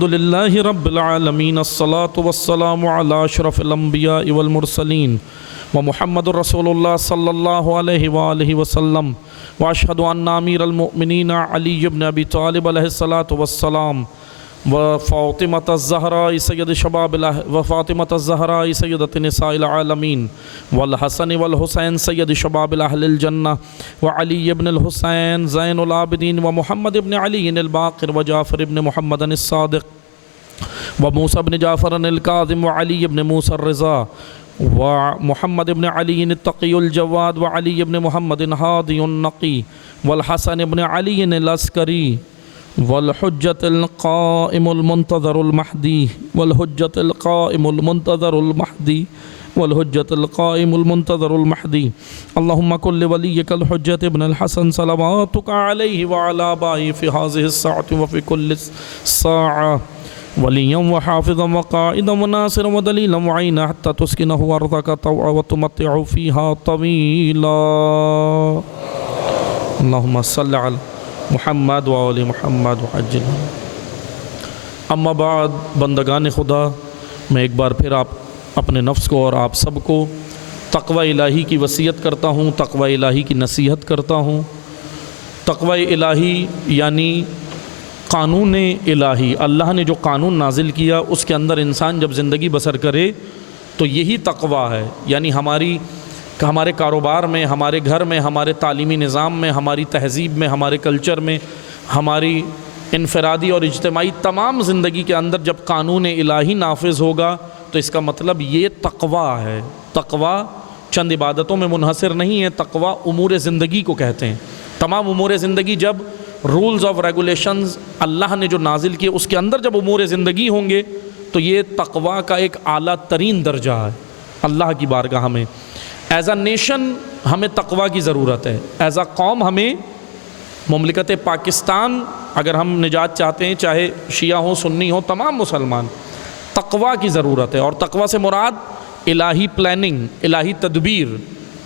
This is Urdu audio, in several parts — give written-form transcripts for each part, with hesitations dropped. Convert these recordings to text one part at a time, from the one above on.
الحمد لله رب العالمين الصلاة والسلام على أشرف الأنبياء والمرسلين ومحمد رسول الله صلى الله عليه وآله وسلم وأشهد أن أمير المؤمنين علي بن أبي طالب عليه الصلاة والسلام وفاطمة الزهراء سيد شباب وفاطمة الزهراء سيدة نساء العالمين والحسن والحسين سيد شباب أهل الجنة وعلي بن الحسين زين العابدين ومحمد بن علي الباقر وجعفر بن محمد الصادق وموسى بن جعفر الكاظم وعلي بن موسى الرضا ومحمد بن علي التقي الجواد وعلي بن محمد هادي النقي والحسن بن علي العسكري والحجة القائم المنتظر المهدي والحجة القائم المنتظر المهدي والحجة القائم المنتظر المهدي اللهم كن لوليك الحجة ابن الحسن صلواتك عليه وعلى آبائه في هذه الساعة وفي كل ساعة وليا وحافظا وقائدا وناصرا ودليلا معينا حتى تسكنه أرضك طوعا وتمتعه فيها طويلا اللهم صل على محمد و آل محمد وعجل اما بعد بندگان خدا، میں ایک بار پھر اپنے نفس کو اور آپ سب کو تقوی الہی کی وصیت کرتا ہوں، تقوی الہی کی نصیحت کرتا ہوں۔ تقوی الہی یعنی قانون الہی، اللہ نے جو قانون نازل کیا اس کے اندر انسان جب زندگی بسر کرے تو یہی تقوی ہے، یعنی ہمارے کاروبار میں، ہمارے گھر میں، ہمارے تعلیمی نظام میں، ہماری تہذیب میں، ہمارے کلچر میں، ہماری انفرادی اور اجتماعی تمام زندگی کے اندر جب قانون الہی نافذ ہوگا تو اس کا مطلب یہ تقوی ہے۔ تقوی چند عبادتوں میں منحصر نہیں ہے، تقوی امور زندگی کو کہتے ہیں۔ تمام امور زندگی جب رولز آف ریگولیشنز اللہ نے جو نازل کیے اس کے اندر جب امور زندگی ہوں گے تو یہ تقوی کا ایک اعلیٰ ترین درجہ ہے اللہ کی بارگاہ میں۔ ایز اے نیشن ہمیں تقوی کی ضرورت ہے، ایز اے قوم ہمیں، مملکت پاکستان اگر ہم نجات چاہتے ہیں، چاہے شیعہ ہوں سنی ہوں، تمام مسلمان، تقوی کی ضرورت ہے۔ اور تقوی سے مراد الہی پلاننگ، الہی تدبیر،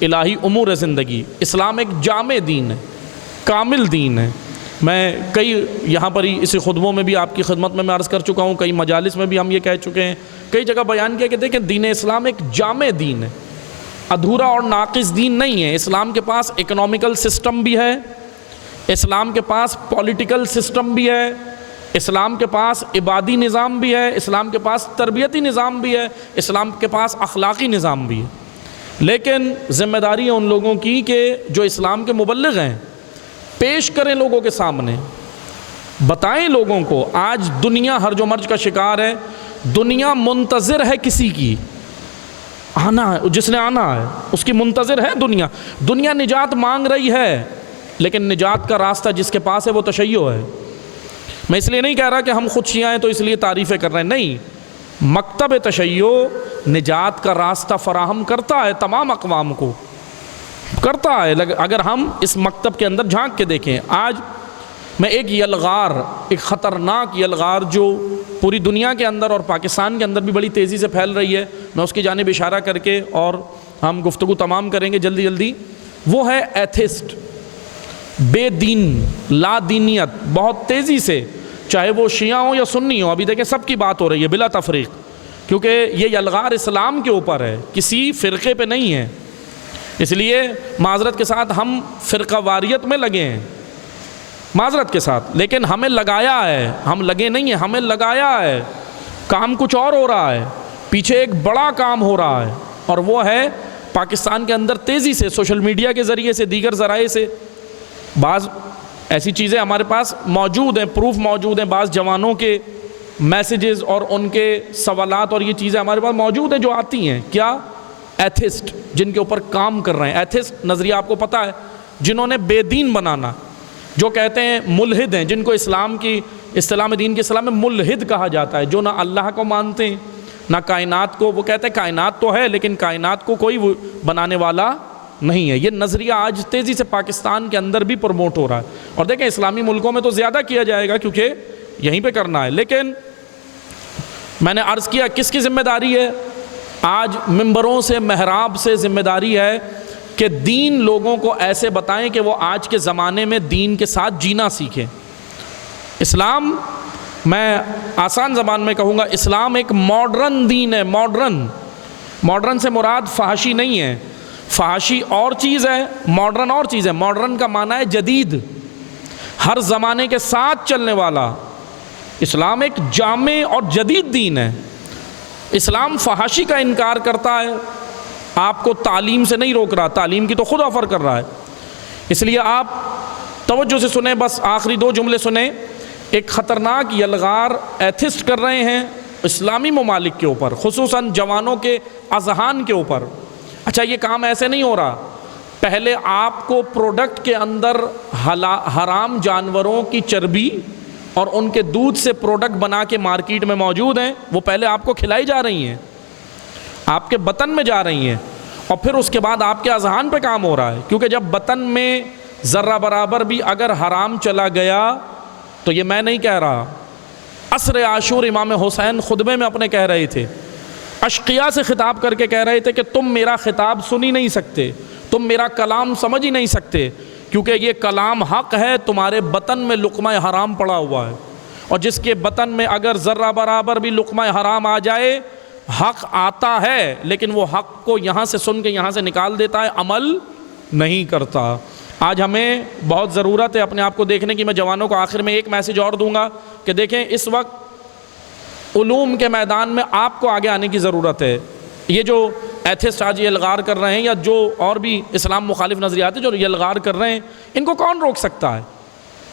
الہی امور زندگی۔ اسلام ایک جامع دین ہے، کامل دین ہے۔ میں کئی یہاں پر ہی اسی خطبوں میں بھی آپ کی خدمت میں عرض کر چکا ہوں، کئی مجالس میں بھی ہم یہ کہہ چکے ہیں، کئی جگہ بیان کیا کہ دیکھیں دین اسلام ایک جامع دین ہے، ادھورا اور ناقص دین نہیں ہے۔ اسلام کے پاس اکنومیکل سسٹم بھی ہے، اسلام کے پاس پولیٹیکل سسٹم بھی ہے، اسلام کے پاس عبادی نظام بھی ہے، اسلام کے پاس تربیتی نظام بھی ہے، اسلام کے پاس اخلاقی نظام بھی ہے۔ لیکن ذمہ داری ہے ان لوگوں کی کہ جو اسلام کے مبلغ ہیں، پیش کریں لوگوں کے سامنے، بتائیں لوگوں کو۔ آج دنیا ہرج و مرج کا شکار ہے، دنیا منتظر ہے کسی کی، آنا ہے، جس نے آنا ہے اس کی منتظر ہے دنیا۔ دنیا نجات مانگ رہی ہے، لیکن نجات کا راستہ جس کے پاس ہے وہ تشیع ہے۔ میں اس لیے نہیں کہہ رہا کہ ہم خود شیعہ ہیں تو اس لیے تعریفیں کر رہے ہیں، نہیں، مکتب تشیع نجات کا راستہ فراہم کرتا ہے، تمام اقوام کو کرتا ہے۔ اگر ہم اس مکتب کے اندر جھانک کے دیکھیں، آج میں ایک یلغار، ایک خطرناک یلغار جو پوری دنیا کے اندر اور پاکستان کے اندر بھی بڑی تیزی سے پھیل رہی ہے، میں اس کی جانب اشارہ کر کے اور ہم گفتگو تمام کریں گے جلدی، وہ ہے ایتھسٹ، بے دین، لا دینیت، بہت تیزی سے، چاہے وہ شیعہ ہوں یا سنی ہوں، ابھی دیکھیں سب کی بات ہو رہی ہے بلا تفریق، کیونکہ یہ یلغار اسلام کے اوپر ہے، کسی فرقے پہ نہیں ہے۔ اس لیے معذرت کے ساتھ ہم فرقہ واریت میں لگے ہیں، معذرت کے ساتھ، لیکن ہمیں لگایا ہے، ہم لگے نہیں ہیں، ہمیں لگایا ہے، کام کچھ اور ہو رہا ہے، پیچھے ایک بڑا کام ہو رہا ہے، اور وہ ہے پاکستان کے اندر تیزی سے سوشل میڈیا کے ذریعے سے، دیگر ذرائع سے بعض ایسی چیزیں ہمارے پاس موجود ہیں، پروف موجود ہیں، بعض جوانوں کے میسیجز اور ان کے سوالات اور یہ چیزیں ہمارے پاس موجود ہیں جو آتی ہیں۔ کیا؟ ایتھسٹ جن کے اوپر کام کر رہے ہیں۔ ایتھسٹ نظریہ آپ کو پتہ ہے، جنہوں نے بے دین بنانا، جو کہتے ہیں ملحد ہیں، جن کو اسلام کی اصطلاح میں، دین کے اصطلاح میں ملحد کہا جاتا ہے، جو نہ اللہ کو مانتے ہیں نہ کائنات کو۔ وہ کہتے ہیں کائنات تو ہے لیکن کائنات کو کوئی بنانے والا نہیں ہے۔ یہ نظریہ آج تیزی سے پاکستان کے اندر بھی پروموٹ ہو رہا ہے، اور دیکھیں اسلامی ملکوں میں تو زیادہ کیا جائے گا کیونکہ یہیں پہ کرنا ہے۔ لیکن میں نے عرض کیا کس کی ذمہ داری ہے؟ آج ممبروں سے، محراب سے ذمہ داری ہے کہ دین لوگوں کو ایسے بتائیں کہ وہ آج کے زمانے میں دین کے ساتھ جینا سیکھیں۔ اسلام میں آسان زبان میں کہوں گا، اسلام ایک ماڈرن دین ہے۔ ماڈرن سے مراد فحاشی نہیں ہے، فحاشی اور چیز ہے، ماڈرن اور چیز ہے۔ ماڈرن کا معنی ہے جدید، ہر زمانے کے ساتھ چلنے والا۔ اسلام ایک جامع اور جدید دین ہے۔ اسلام فحاشی کا انکار کرتا ہے، آپ کو تعلیم سے نہیں روک رہا، تعلیم کی تو خود آفر کر رہا ہے۔ اس لیے آپ توجہ سے سنیں، بس آخری 2 جملے سنیں۔ ایک خطرناک یلغار ایتھسٹ کر رہے ہیں اسلامی ممالک کے اوپر، خصوصاً جوانوں کے اذہان کے اوپر۔ اچھا، یہ کام ایسے نہیں ہو رہا، پہلے آپ کو پروڈکٹ کے اندر حرام جانوروں کی چربی اور ان کے دودھ سے پروڈکٹ بنا کے مارکیٹ میں موجود ہیں، وہ پہلے آپ کو کھلائی جا رہی ہیں، آپ کے بطن میں جا رہی ہیں، اور پھر اس کے بعد آپ کے اذہان پہ کام ہو رہا ہے۔ کیونکہ جب بطن میں ذرہ برابر بھی اگر حرام چلا گیا، تو یہ میں نہیں کہہ رہا، عصر عاشور امام حسین خطبے میں اپنے کہہ رہے تھے، اشقیاء سے خطاب کر کے کہہ رہے تھے کہ تم میرا خطاب سن ہی نہیں سکتے، تم میرا کلام سمجھ ہی نہیں سکتے، کیونکہ یہ کلام حق ہے، تمہارے بطن میں لقمہ حرام پڑا ہوا ہے، اور جس کے بطن میں اگر ذرہ برابر بھی لقمہ حرام آ جائے، حق آتا ہے لیکن وہ حق کو یہاں سے سن کے یہاں سے نکال دیتا ہے، عمل نہیں کرتا۔ آج ہمیں بہت ضرورت ہے اپنے آپ کو دیکھنے کی۔ میں جوانوں کو آخر میں ایک میسیج اور دوں گا کہ دیکھیں، اس وقت علوم کے میدان میں آپ کو آگے آنے کی ضرورت ہے۔ یہ جو ایتھسٹ آج یہ الغار کر رہے ہیں، یا جو اور بھی اسلام مخالف نظریات ہیں جو یہ الغار کر رہے ہیں، ان کو کون روک سکتا ہے؟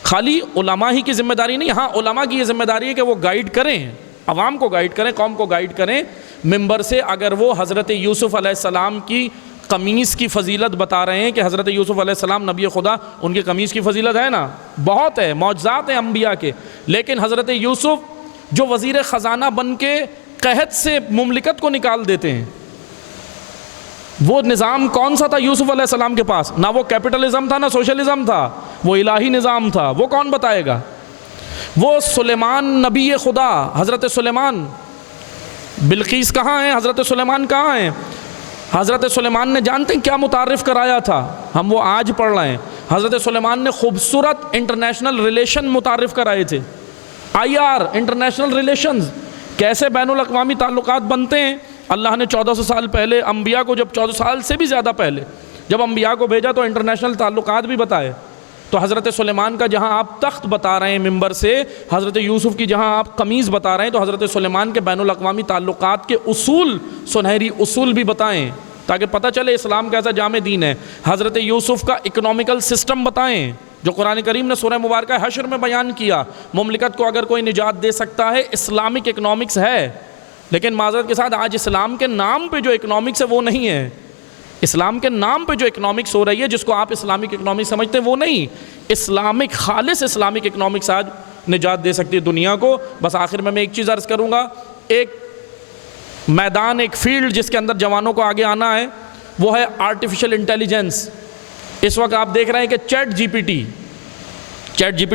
خالی علماء ہی کی ذمہ داری نہیں، ہاں علماء کی یہ ذمہ داری ہے کہ وہ گائیڈ کریں، عوام کو گائیڈ کریں، قوم کو گائیڈ کریں ممبر سے۔ اگر وہ حضرت یوسف علیہ السلام کی قمیص کی فضیلت بتا رہے ہیں کہ حضرت یوسف علیہ السلام نبی خدا، ان کی قمیص کی فضیلت ہے نا، بہت ہے، معجزات ہیں انبیاء کے، لیکن حضرت یوسف جو وزیر خزانہ بن کے قحط سے مملکت کو نکال دیتے ہیں، وہ نظام کون سا تھا یوسف علیہ السلام کے پاس؟ نہ وہ کیپٹلزم تھا، نہ سوشلزم تھا، وہ الہی نظام تھا۔ وہ کون بتائے گا؟ وہ سلیمان نبی خدا، حضرت سلیمان، بلقیس کہاں ہیں؟ حضرت سلیمان کہاں ہیں؟ حضرت سلیمان نے جانتے ہیں کیا متعارف کرایا تھا؟ ہم وہ آج پڑھ رہے ہیں۔ حضرت سلیمان نے خوبصورت انٹرنیشنل ریلیشن متعارف کرائے تھے، IR انٹرنیشنل ریلیشنز، کیسے بین الاقوامی تعلقات بنتے ہیں۔ اللہ نے 1400 سال پہلے انبیاء کو، جب 1400 سال سے بھی زیادہ پہلے جب انبیاء کو بھیجا تو انٹرنیشنل تعلقات بھی بتائے۔ تو حضرت سلیمان کا جہاں آپ تخت بتا رہے ہیں ممبر سے، حضرت یوسف کی جہاں آپ قمیض بتا رہے ہیں، تو حضرت سلیمان کے بین الاقوامی تعلقات کے اصول، سنہری اصول بھی بتائیں تاکہ پتہ چلے اسلام کیسا جامع دین ہے۔ حضرت یوسف کا اکنامیکل سسٹم بتائیں جو قرآن کریم نے سورہ مبارکہ حشر میں بیان کیا۔ مملکت کو اگر کوئی نجات دے سکتا ہے، اسلامک اکنامکس ہے، لیکن معذرت کے ساتھ آج اسلام کے نام پہ جو اکنامکس ہے وہ نہیں ہے۔ اسلام کے نام پہ جو اکنامکس ہو رہی ہے، جس کو آپ اسلامک اکنامکس سمجھتے ہیں، وہ نہیں۔ اسلامک، خالص اسلامک اکنامکس آج نجات دے سکتی ہے دنیا کو۔ بس آخر میں ایک چیز عرض کروں گا، ایک میدان، ایک فیلڈ جس کے اندر جوانوں کو آگے آنا ہے، وہ ہے آرٹیفیشل انٹیلیجنس۔ اس وقت آپ دیکھ رہے ہیں کہ chat G P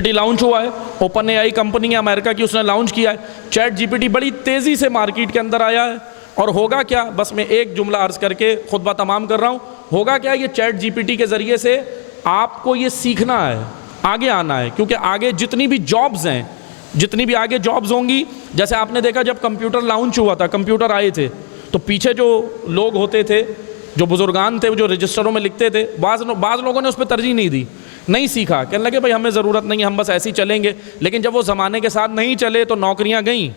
T launch ہوا ہے، اوپن اے آئی کمپنی ہے امریکہ کی، اس نے لانچ کیا ہے۔ چیٹ جی پی ٹی بڑی تیزی سے مارکیٹ کے اندر آیا ہے، اور ہوگا کیا، بس میں ایک جملہ عرض کر کے خطبہ تمام کر رہا ہوں، ہوگا کیا، یہ چیٹ جی پی ٹی کے ذریعے سے آپ کو یہ سیکھنا ہے، آگے آنا ہے، کیونکہ آگے جتنی بھی جابز ہیں، جتنی بھی آگے جابز ہوں گی، جیسے آپ نے دیکھا جب کمپیوٹر لانچ ہوا تھا، کمپیوٹر آئے تھے، تو پیچھے جو لوگ ہوتے تھے، جو بزرگان تھے، جو رجسٹروں میں لکھتے تھے، بعض لوگوں نے اس پہ ترجیح نہیں دی، نہیں سیکھا، کہنے لگے بھائی ہمیں ضرورت نہیں ہے، ہم بس ایسے ہی چلیں گے۔ لیکن جب وہ زمانے کے ساتھ نہیں چلے تو نوکریاں گئیں۔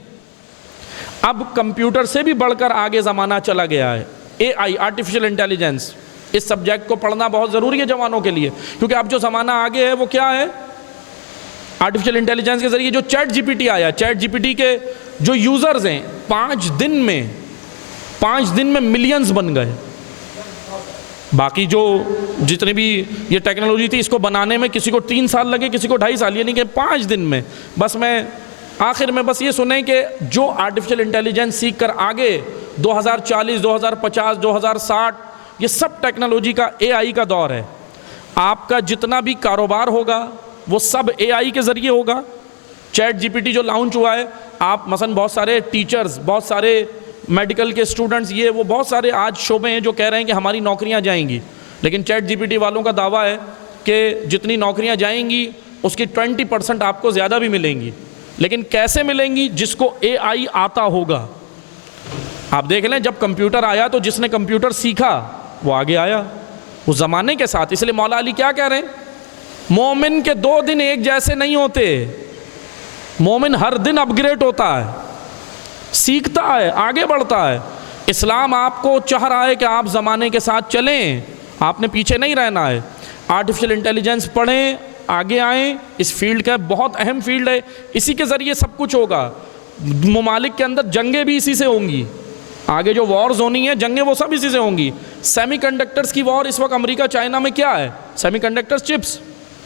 اب کمپیوٹر سے بھی بڑھ کر آگے زمانہ چلا گیا ہے، اے آئی، آرٹیفیشل انٹیلیجنس۔ اس سبجیکٹ کو پڑھنا بہت ضروری ہے جوانوں کے لیے، کیونکہ اب جو زمانہ آگے ہے وہ کیا ہے، آرٹیفیشل انٹیلیجنس کے ذریعے جو چیٹ جی پی ٹی آیا، چیٹ جی پی ٹی کے جو یوزرز ہیں 5 دن میں ملینز بن گئے۔ باقی جو جتنی بھی یہ ٹیکنالوجی تھی، اس کو بنانے میں کسی کو 3 سال لگے، کسی کو 2.5 سال، یہ نہیں کہ 5 دن میں۔ بس میں آخر میں بس یہ سنیں کہ جو آرٹیفیشل انٹیلیجنس سیکھ کر آگے 2040، 2050، 2060، یہ سب ٹیکنالوجی کا، اے آئی کا دور ہے۔ آپ کا جتنا بھی کاروبار ہوگا وہ سب اے آئی کے ذریعے ہوگا۔ چیٹ جی پی ٹی جو لانچ ہوا ہے، آپ مثلا بہت سارے ٹیچرز، بہت سارے میڈیکل کے اسٹوڈنٹس، یہ وہ بہت سارے آج شعبے ہیں جو کہہ رہے ہیں کہ ہماری نوکریاں جائیں گی، لیکن چیٹ جی پی ٹی والوں کا دعویٰ ہے کہ جتنی نوکریاں جائیں گی اس کی 20% آپ کو زیادہ بھی ملیں گی۔ لیکن کیسے ملیں گی؟ جس کو اے آئی آتا ہوگا. آپ دیکھ لیں جب کمپیوٹر آیا تو جس نے کمپیوٹر سیکھا وہ آگے آیا اس زمانے کے ساتھ. اس لیے مولا علی کیا کہہ رہے ہیں؟ مومن کے 2 دن ایک جیسے نہیں ہوتے. مومن ہر دن اپ گریڈ ہوتا ہے، سیکھتا ہے، آگے بڑھتا ہے. اسلام آپ کو چاہ رہا ہے کہ آپ زمانے کے ساتھ چلیں، آپ نے پیچھے نہیں رہنا ہے. آرٹیفیشل انٹیلیجنس پڑھیں، آگے آئیں. اس فیلڈ کا بہت اہم فیلڈ ہے، اسی کے ذریعے سب کچھ ہوگا. ممالک کے اندر جنگیں بھی اسی سے ہوں گی. آگے جو وارز ہونی ہیں جنگیں وہ سب اسی سے ہوں گی. سیمی کنڈکٹرز کی وار اس وقت امریکہ چائنا میں کیا ہے؟ سیمی کنڈکٹرز چپس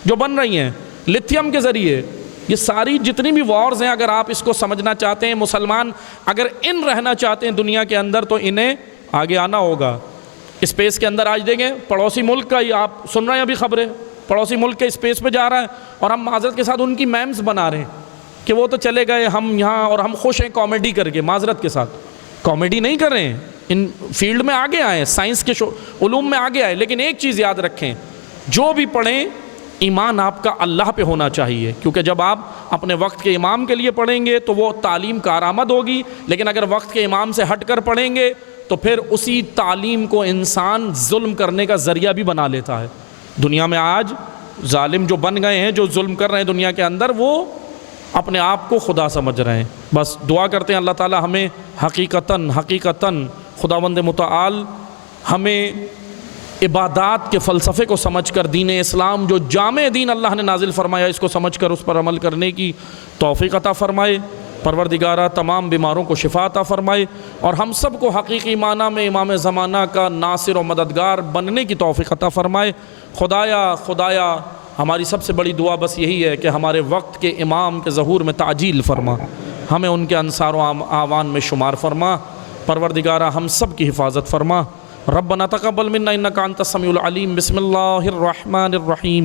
جو بن رہی ہیں لتھیم کے ذریعے. یہ ساری جتنی بھی وارز ہیں اگر آپ اس کو سمجھنا چاہتے ہیں، مسلمان اگر ان رہنا چاہتے ہیں دنیا کے اندر تو انہیں آگے آنا ہوگا. اسپیس کے اندر آج دیکھیں پڑوسی ملک کا ہی آپ سن رہے ہیں ابھی خبریں، پڑوسی ملک کے اسپیس پہ جا رہا ہے اور ہم معذرت کے ساتھ ان کی میمز بنا رہے ہیں کہ وہ تو چلے گئے ہم یہاں اور ہم خوش ہیں کامیڈی کر کے. معذرت کے ساتھ کامیڈی نہیں کر رہے ہیں، ان فیلڈ میں آگے آئیں، سائنس کے علوم میں آگے آئے. لیکن ایک چیز یاد رکھیں، جو بھی پڑھیں ایمان آپ کا اللہ پہ ہونا چاہیے، کیونکہ جب آپ اپنے وقت کے امام کے لیے پڑھیں گے تو وہ تعلیم کارآمد ہوگی. لیکن اگر وقت کے امام سے ہٹ کر پڑھیں گے تو پھر اسی تعلیم کو انسان ظلم کرنے کا ذریعہ بھی بنا لیتا ہے. دنیا میں آج ظالم جو بن گئے ہیں، جو ظلم کر رہے ہیں دنیا کے اندر، وہ اپنے آپ کو خدا سمجھ رہے ہیں. بس دعا کرتے ہیں اللہ تعالی ہمیں حقیقتاً خداوند متعال ہمیں عبادات کے فلسفے کو سمجھ کر دین اسلام جو جامع دین اللہ نے نازل فرمایا اس کو سمجھ کر اس پر عمل کرنے کی توفیق عطا فرمائے. پروردگارہ تمام بیماروں کو شفا عطا فرمائے اور ہم سب کو حقیقی معنی میں امام زمانہ کا ناصر و مددگار بننے کی توفیق عطا فرمائے. خدایا ہماری سب سے بڑی دعا بس یہی ہے کہ ہمارے وقت کے امام کے ظہور میں تعجیل فرما، ہمیں ان کے انصار و اعوان میں شمار فرما. پروردگارہ ہم سب کی حفاظت فرما. ربنا تقبل منا انک انت السمیع العلیم. بسم اللہ الرحمن الرحیم.